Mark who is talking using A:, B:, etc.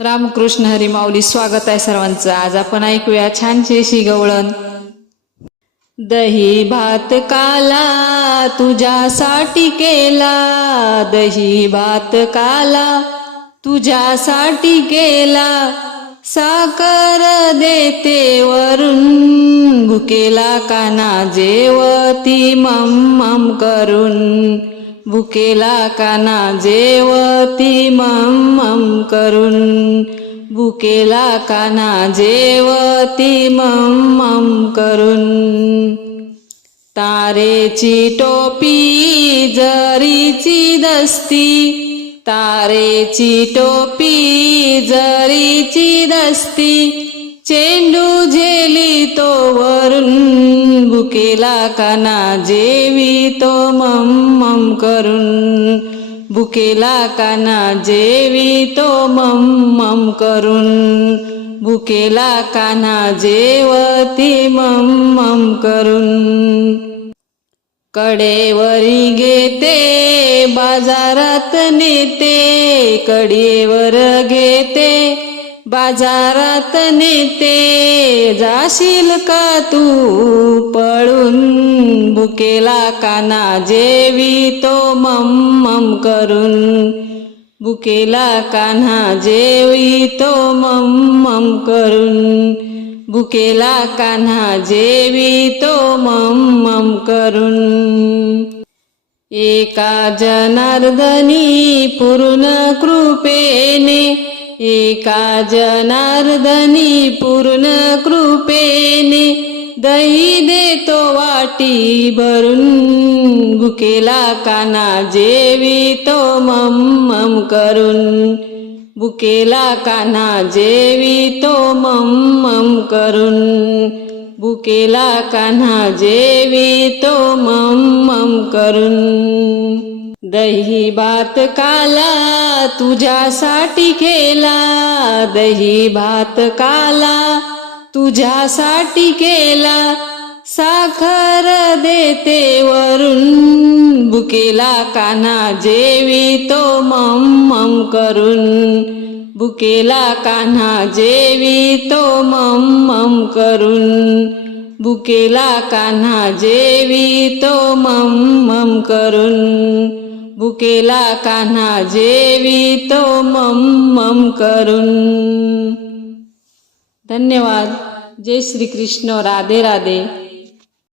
A: रामकृष्ण हरी माऊली स्वागत आहे सर्वांचं. आज आपण ऐकूया छानशी गवळण. दही भात काला तुझ्यासाठी केला. दही भात काला तुझ्यासाठी केला. साकर देते वरून भुकेला काना जेवती मम मम करून. भुकेला काना जेवती मम मम करून. भुकेला काना जेवती मम मम करून. तारेची टोपी जरीची दस्ती तारेची टोपी जरीची दस्ती चेंडू झेली तो वरून. भुकेला काना जेवी तो मम करून. बुकेला काना जेवी तो मम मम करून. बुकेला काना जेवती मम मम करून. कडेवरी घेते बाजारात नेते. कडेवर घेते बाजारात नेते. जाशील का तू पळून? भुकेला काना जेवी तो मम मम करून. बुकेला कान्हा जेवी तो मम मम करून. बुकेला कान्हा जेवी तो मम मम करून. एका जनार्दनी पूर्ण कृपेने एका जनार्दनी पूर्ण कृपेने दही देतो वाटी भरून बुकेला काना जेवी तो मम मम करून. बुकेला काना जेवी तो मम मम करून बुकेला कान्हा जेवी तो मम मम करून. दही भात काला तुझ्यासाठी केला दही भात काला तुझ्यासाठी केला साखर देते वरून. बुकेला काना जेवी तो मम मम करून. बुकेला कान्हा जेवी तो मम मम करून. बुकेला कान्हा जेवी तो मम मम करून. बुकेला कान्हा जेवी तो मम मम करून. धन्यवाद. जय श्री कृष्ण राधे राधे.